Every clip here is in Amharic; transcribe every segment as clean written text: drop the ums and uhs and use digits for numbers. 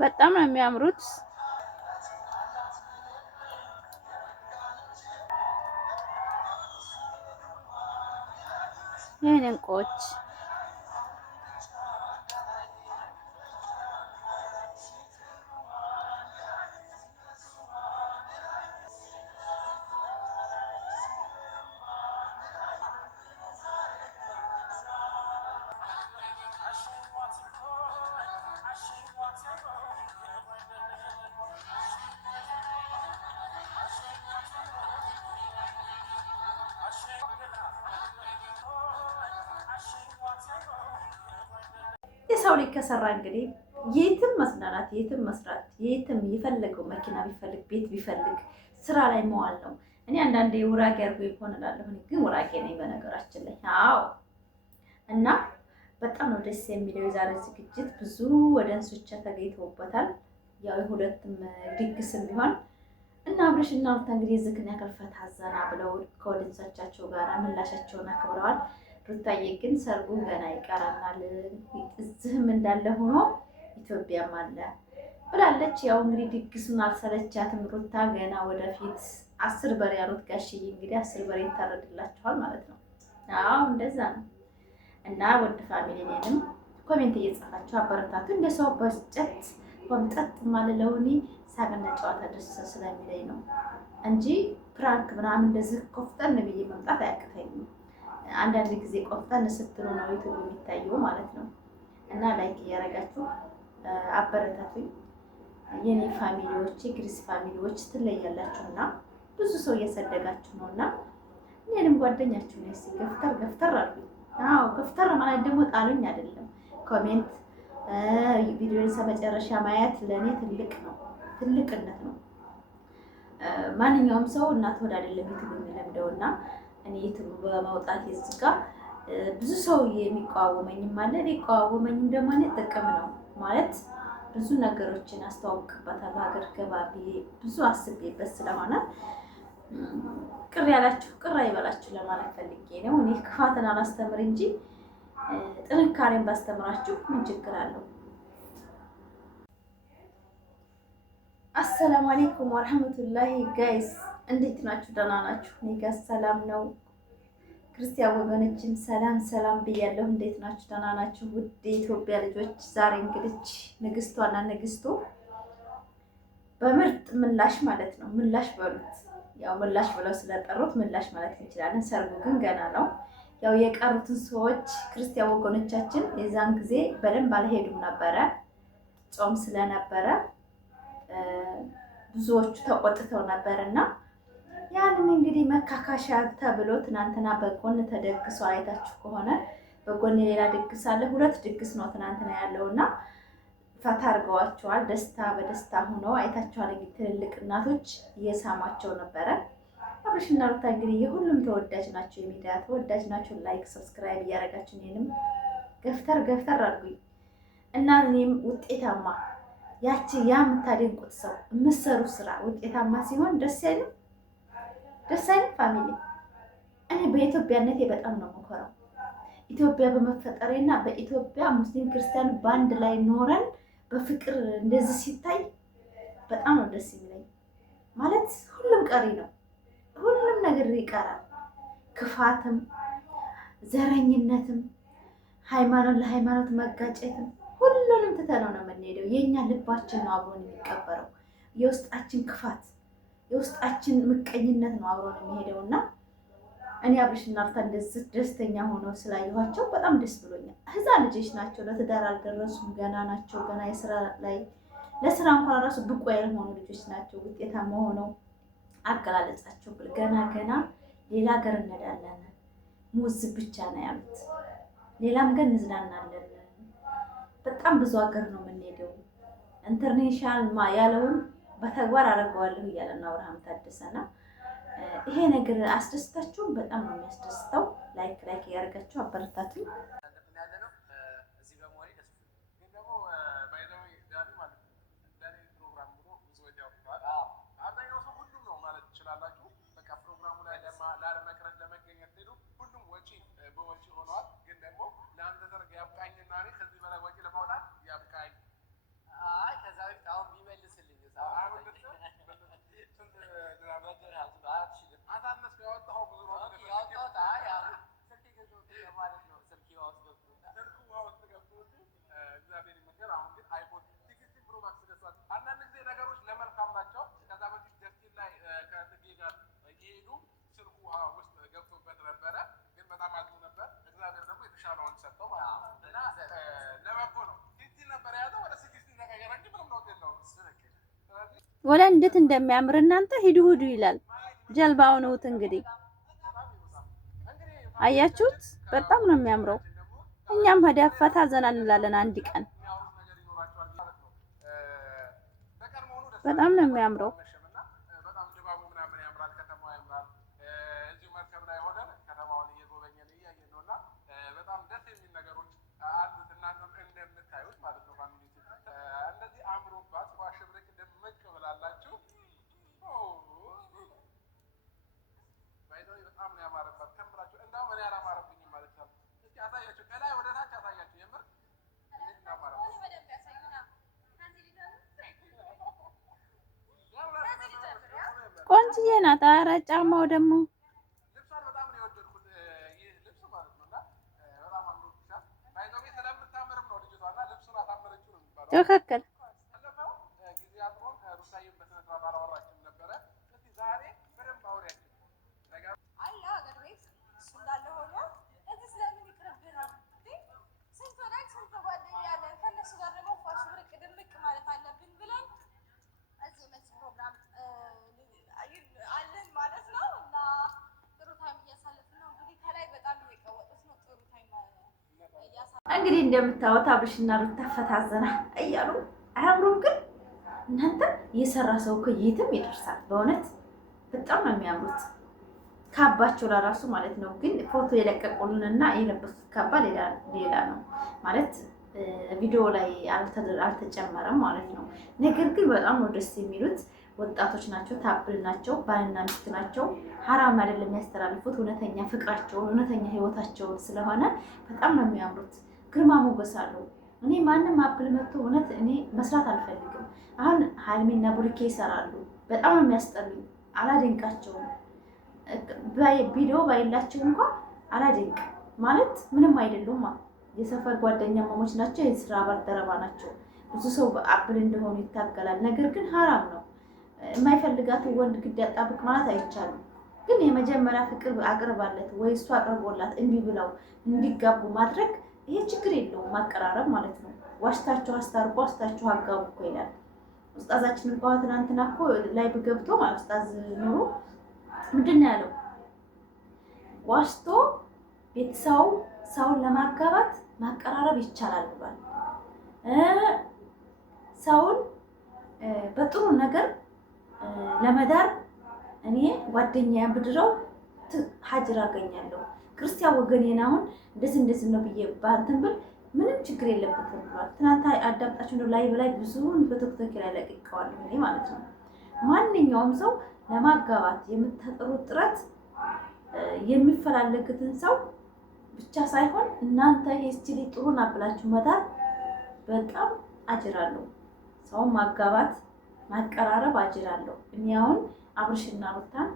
በጣም ነው የሚያምሩት። ይሄን እንቆች የሰው ልጅ ከሰራ እንግዲህ የትም መስናናት፣ የትም መስራት፣ የትም የፈለገው መኪና ቢፈልግ ቤት ቢፈልግ ስራ ላይ መዋል ነው። እኔ አንዳንዴ ውራጌ አድርጎ ይሆን እላለሁ፣ ግን ውራጌ ነኝ በነገራችን ላይ። አዎ። እና በጣም ነው ደስ የሚለው የዛሬ ዝግጅት። ብዙ ወደንሶች ተገኝተውበታል። ያው የሁለቱም ድግስም ቢሆን እና አብርሽ እና ሩታ እንግዲህ ዝክና ከልፈት አዘና ብለው ከወደንሶቻቸው ጋር ምላሻቸውን አክብረዋል። ሩታዬ ግን ሰርጉ ገና ይቀራናል፣ እዚህም እንዳለ ሆኖ ኢትዮጵያም አለ ብላለች። ያው እንግዲህ ድግሱን አልሰለቻትም ሩታ። ገና ወደፊት 10 በሬ ያሉት ጋሽዬ እንግዲህ 10 በሬ ይታረድላችኋል ማለት ነው። አዎ እንደዛ ነው። እና ወድ ፋሚሊ ነንም ኮሜንት እየጻፋችሁ አበረታቱ። እንደ ሰው በስጨት ወምጠጥ ማለለውኒ ሳቅና ጨዋታ ደስ ስለሚለኝ ነው እንጂ ፕራንክ ምናምን እንደዚህ ኮፍተን ብዬ መምጣት አያቅተኝም። አንዳንድ ጊዜ ቆፍጠን ስትሉ ነው ዩቲዩብ የሚታየው ማለት ነው። እና ላይክ እያደረጋችሁ አበረታቱኝ የኔ ፋሚሊዎች፣ የግሪስ ፋሚሊዎች ትለያላችሁ እና ብዙ ሰው እየሰደጋችሁ ነው እና እኔንም ጓደኛችሁ ነው። እስኪ ገፍተር ገፍተር አሉኝ። አዎ ገፍተር ማለት ደግሞ ጣሉኝ አይደለም። ኮሜንት ቪዲዮ መጨረሻ ማየት ለእኔ ትልቅ ነው፣ ትልቅነት ነው። ማንኛውም ሰው እናት ወደ አይደለም ዩቲዩብ የሚለምደውና እኔ ዩቲዩብ በማውጣት እዚህ ጋር ብዙ ሰው የሚቃወመኝም አለ። ሊቃወመኝም ደግሞ እኔ ጥቅም ነው ማለት ብዙ ነገሮችን አስተዋውቅበታለሁ። ሀገር ገባቢ ብዙ አስቤበት ስለሆነ ቅር ያላችሁ ቅር አይበላችሁ ለማለት ፈልጌ ነው። እኔ ክፋትን አላስተምር እንጂ ጥንካሬን ባስተምራችሁ ምን ችግር አለው? አሰላሙ አለይኩም ወረህመቱላሂ ጋይስ፣ እንዴት ናችሁ? ደህና ናችሁ? እኔ ጋር ሰላም ነው። ክርስቲያን ወገኖችን ሰላም ሰላም ብያለሁ። እንዴት ናችሁ? ደህና ናችሁ? ውድ የኢትዮጵያ ልጆች፣ ዛሬ እንግዲህ ንግስቷና ንግስቱ በምርጥ ምላሽ ማለት ነው። ምላሽ በሉት፣ ያው ምላሽ ብለው ስለጠሩት ምላሽ ማለት እንችላለን። ሰርጉ ግን ገና ነው። ያው የቀሩትን ሰዎች ክርስቲያን ወገኖቻችን የዛን ጊዜ በደንብ አልሄዱም ነበረ፣ ጾም ስለነበረ ብዙዎቹ ተቆጥተው ነበርና ያንን እንግዲህ መካካሻ ተብሎ ትናንትና በጎን ተደግሶ አይታችሁ ከሆነ በጎን ሌላ ድግስ አለ። 2 ድግስ ነው ትናንትና ያለውና ፈታ አድርገዋቸዋል። ደስታ በደስታ ሆነው አይታችኋል። እንግዲህ ትልልቅ እናቶች እየሳማቸው ነበረ። አብርሽና ሩታ እንግዲህ የሁሉም ተወዳጅ ናቸው፣ የሚዲያ ተወዳጅ ናቸው። ላይክ ሰብስክራይብ እያደረጋችሁ እኔንም ገፍተር ገፍተር አድርጉኝ እና እኔም ውጤታማ ያቺ ያ የምታደንቁት ሰው የምትሰሩ ስራ ውጤታማ ሲሆን ደስ አይልም? ደስ አይልም? ፋሚሊ እኔ በኢትዮጵያነቴ በጣም ነው የምኮራው። ኢትዮጵያ በመፈጠሬና በኢትዮጵያ ሙስሊም ክርስቲያን በአንድ ላይ ኖረን በፍቅር እንደዚህ ሲታይ በጣም ነው ደስ የሚለኝ። ማለት ሁሉም ቀሪ ነው፣ ሁሉም ነገር ይቀራል። ክፋትም፣ ዘረኝነትም፣ ሃይማኖት ለሃይማኖት መጋጨትም ሁሉንም ትተነው ነው የምንሄደው። የኛ ልባችን ነው አብሮን የሚቀበረው። የውስጣችን ክፋት የውስጣችን ምቀኝነት ነው አብሮን የሚሄደው እና እኔ አብርሽና ሩታ እንደዚህ ደስተኛ ሆነው ስላየኋቸው በጣም ደስ ብሎኛል። ህፃን ልጆች ናቸው፣ ለትዳር አልደረሱም፣ ገና ናቸው። ገና የስራ ላይ ለስራ እንኳን ራሱ ብቁ ያልሆኑ ልጆች ናቸው። ውጤታማ ሆነው አገላለጻቸው ገና ገና ሌላ ሀገር እንሄዳለን ሙዝ ብቻ ነው ያሉት። ሌላም ግን እንዝናናለን። በጣም ብዙ ሀገር ነው የምንሄደው። ኢንተርኔሽናል ያለውን በተግባር አደርገዋለሁ እያለ ነው አብርሃም ታደሰና ይሄ ነገር አስደስታችሁም? በጣም ነው የሚያስደስተው። ላይክ እያደረጋችሁ አበረታቱኝ። ውስጥ ገብቶበት ነበረ። ግን በጣም አዝኖ ነበር። እግዚአብሔር ደግሞ የተሻለውን ሰጠው ማለት ነው። እና ለበጎ ነው። ሲቲ ነበር ያዘው ወደ ሲቲ ተቀየረ እንጂ ምንም ነው የለውም። ወላ እንዴት እንደሚያምር እናንተ ሂዱ ሂዱ ይላል። ጀልባውን ውት እንግዲህ አያችሁት? በጣም ነው የሚያምረው። እኛም ሄዳ ፈታ ዘና እንላለን አንድ ቀን። በጣም ነው የሚያምረው። ቆንጅዬ ናት። ኧረ ጫማው ደግሞ ትክክል። እንግዲህ እንደምታዩት አብርሽና ሩታ ፈታዘና እያሉ አያምሩም? ግን እናንተ የሰራ ሰው እኮ የትም ይደርሳል። በእውነት በጣም ነው የሚያምሩት። ካባቸው ለራሱ ማለት ነው። ግን ፎቶ የለቀቁልንና የለበሱት ካባ ሌላ ነው ማለት ቪዲዮ ላይ አልተጨመረም ማለት ነው። ነገር ግን በጣም ነው ደስ የሚሉት። ወጣቶች ናቸው፣ ታብል ናቸው፣ ባልና ሚስት ናቸው። ሀራም አይደለም የሚያስተላልፉት እውነተኛ ፍቅራቸውን እውነተኛ ህይወታቸውን ስለሆነ በጣም ነው የሚያምሩት። ግርማ ሞገስ አለው። እኔ ማንም አፕል መጥቶ እውነት እኔ መስራት አልፈልግም። አሁን ሀይሚና ቡርኬ ይሰራሉ። በጣም ነው የሚያስጠሉኝ። አላደንቃቸውም። ቪዲዮ ባይላቸው እንኳን አላደንቅ ማለት ምንም አይደሉም። የሰፈር ጓደኛ ማሞች ናቸው፣ የስራ ባልደረባ ናቸው። ብዙ ሰው አፕል እንደሆኑ ይታገላል። ነገር ግን ሀራም ነው። የማይፈልጋትን ወንድ ግድ ያጣብቅ ማለት አይቻልም። ግን የመጀመሪያ ፍቅር አቅርባለት ወይ እሱ አቅርቦላት እምቢ ብለው እንዲጋቡ ማድረግ ይሄ ችግር የለውም። ማቀራረብ ማለት ነው። ዋሽታችሁ አስታርቁ፣ ዋሽታችሁ አጋቡ እኮ ይላል ኡስታዛችን። እንኳን ትናንትና እኮ ላይ ገብቶ ማለት ኡስታዝ ኑሩ ምንድን ነው ያለው? ዋሽቶ ቤተሰው ሰውን ለማጋባት ማቀራረብ ይቻላል ብሏል። ሰውን በጥሩ ነገር ለመዳር እኔ ጓደኛዬን ብድረው ሀጅር አገኛለሁ። ክርስቲያን ወገኔን አሁን እንደዚህ ነው ብዬ ባንተን ብል ምንም ችግር የለበትም ብሏል። ትናንት አዳምጣችሁ ነው ላይ በላይ ብዙውን በቲክቶክ ላይ ለቅቄዋለሁ እኔ ማለት ነው። ማንኛውም ሰው ለማጋባት የምታጠሩት ጥረት የሚፈላለግትን ሰው ብቻ ሳይሆን እናንተ ሄስቲሊ ጥሩን አብላችሁ መዳር በጣም አጅራለሁ። ሰውን ማጋባት ማቀራረብ አጅራለሁ። እኔ አሁን አብርሽና ሩታን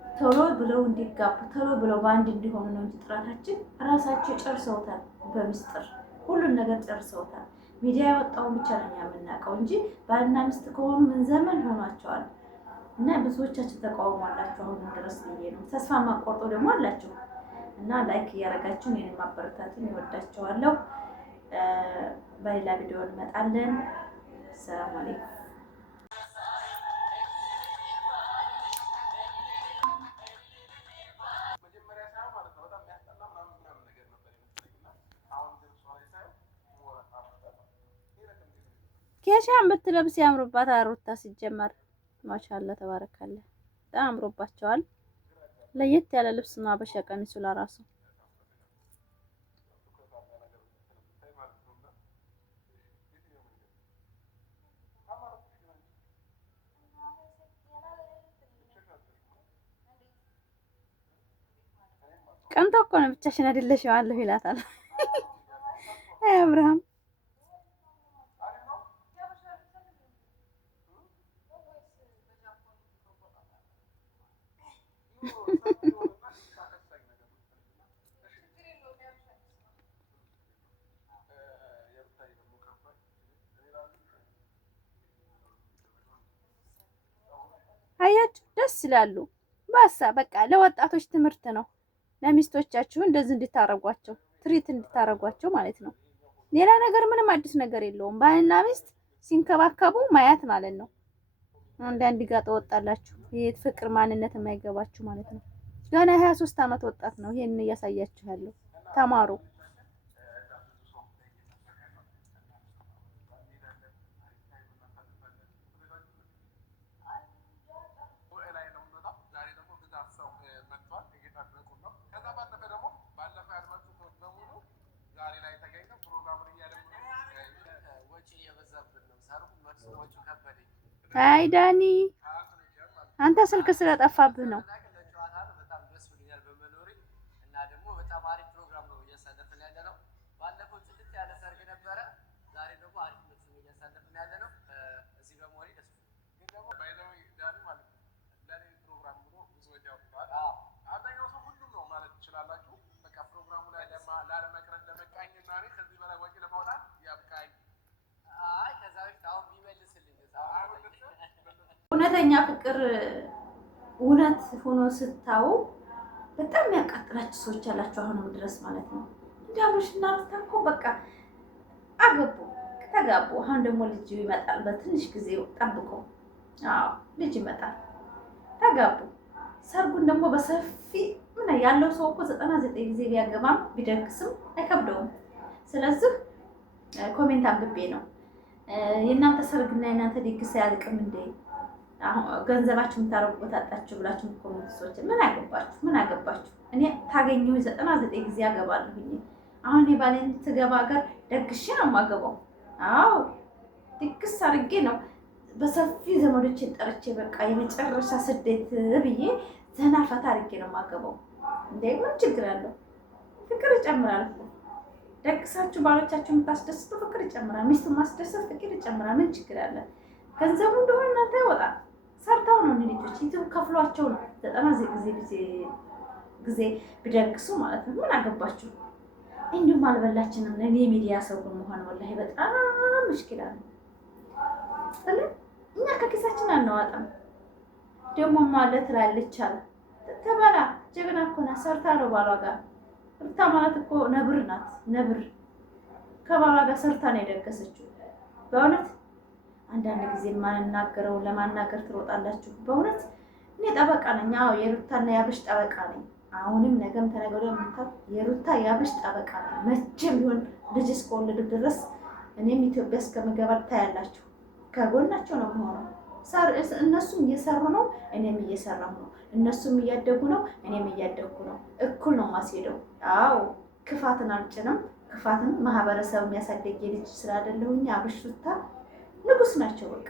ቶሎ ብለው እንዲጋቡ ቶሎ ብለው በአንድ እንዲሆኑ ነው እንጂ ጥረታችን ራሳቸው ጨርሰውታል። በሚስጥር ሁሉን ነገር ጨርሰውታል። ሚዲያ ያወጣውን ብቻ ነው የምናውቀው እንጂ ባልና ሚስት ከሆኑ ምን ዘመን ሆኗቸዋል። እና ብዙዎቻችን ተቃውሟላችሁ አሁን ድረስ ብዬ ነው። ተስፋ ማቆርጦ ደግሞ አላችሁ እና ላይክ እያደረጋችሁ እኔንም ማበረታቱን ይወዳቸዋለሁ። በሌላ ቪዲዮ እንመጣለን። ሰላም አለይኩም። ኬሻን ብትለብስ ያምሩባታል ሩታ ሲጀመር ማሻአላ ተባረካለ። በጣም አምሮባቸዋል። ለየት ያለ ልብስ ነው አበሻ ቀሚሱ ለራሱ ቀንቶ እኮ ነው ብቻሽን አይደለሽም አለሁ ይላታል። አይ አብርሃም አያችሁ ደስ ይላሉ። ባሳ በቃ ለወጣቶች ትምህርት ነው። ለሚስቶቻችሁ እንደዚህ እንድታረጓቸው ትሪት እንድታረጓቸው ማለት ነው። ሌላ ነገር ምንም አዲስ ነገር የለውም። ባልና ሚስት ሲንከባከቡ ማያት ማለት ነው። አንዳንድ ጋር ተወጣላችሁ ፍቅር ማንነት የማይገባችሁ ማለት ነው። ገና 23 ዓመት ወጣት ነው ይሄን እያሳያችሁ ያለው። ተማሩ። አይ ዳኒ አንተ ስልክ ስለጠፋብህ ነው። እውነተኛ ፍቅር እውነት ሆኖ ስታዩ በጣም የሚያቃጥላችሁ ሰዎች ያላችሁ አሁንም ድረስ ማለት ነው። እንዳሉሽና ታኮ በቃ አገቡ ተጋቡ። አሁን ደግሞ ልጅ ይመጣል በትንሽ ጊዜ ጠብቆ። አዎ ልጅ ይመጣል ተጋቡ። ሰርጉን ደግሞ በሰፊ ምን ያለው ሰው እኮ 99 ጊዜ ቢያገባም ቢደግስም አይከብደውም። ስለዚህ ኮሜንት አንብቤ ነው የእናንተ ሰርግና የእናንተ ድግስ አያልቅም እንዴ? ገንዘባችሁ የምታረጉበት አጣችሁ ብላችሁ ኮሜንት ሰዎች ምን አገባችሁ? ምን አገባችሁ? እኔ ታገኘው 99 ጊዜ አገባለሁኝ። አሁን የባሌን ትገባ ሀገር ደግሼ ነው የማገባው። አዎ ድግስ አድርጌ ነው በሰፊ ዘመዶችን ጠርቼ በቃ የመጨረሻ ስደት ብዬ ዘና ፈታ አድርጌ ነው የማገባው። እንዴ ምን ችግር አለው? ፍቅር ይጨምራል እኮ ደግሳችሁ ባሎቻችሁ የምታስደስቱ ፍቅር ይጨምራል። ሚስቱን ማስደሰት ፍቅር ይጨምራል። ምን ችግር አለ? ገንዘቡ እንደሆነ እናንተ ያወጣል። ሰርተው ነው ልጆች ዩቲዩብ ከፍሏቸው ነው 99 ጊዜ ቢደግሱ ማለት ነው። ምን አገባችሁ? እንዲሁም አልበላችንም። እኔ ሚዲያ ሰው መሆን ወላሂ በጣም ሙሽኪላ ነው። እኛ ከኪሳችን አናዋጣም። ደግሞ ማለት ትላለች አለ ተበላ ጀግና እኮ ናት። ሰርታ ነው ባሏ ጋር ሩታ ማለት እኮ ነብር ናት። ነብር ከባሏ ጋር ሰርታ ነው የደገሰችው። በእውነት አንዳንድ ጊዜ የማንናገረው ለማናገር ትሮጣላችሁ። በእውነት እኔ ጠበቃ ነኝ። አዎ የሩታና የአብርሽ ጠበቃ ነኝ። አሁንም ነገም ተነገ ወዲያ የምታው የሩታ የአብርሽ ጠበቃ ነኝ። መቼም ቢሆን ልጅ እስከወለዱ ድረስ እኔም ኢትዮጵያ እስከምገባ ታያላችሁ። ከጎናቸው ነው የምሆነው። እነሱም እየሰሩ ነው፣ እኔም እየሰራሁ ነው። እነሱም እያደጉ ነው፣ እኔም እያደጉ ነው። እኩል ነው ማስሄደው። አዎ ክፋትን አልጭንም። ክፋትን ማህበረሰብ የሚያሳደግ ልጅ ስላደለሁኝ አብርሽ ሩታ ንጉስ ናቸው በቃ።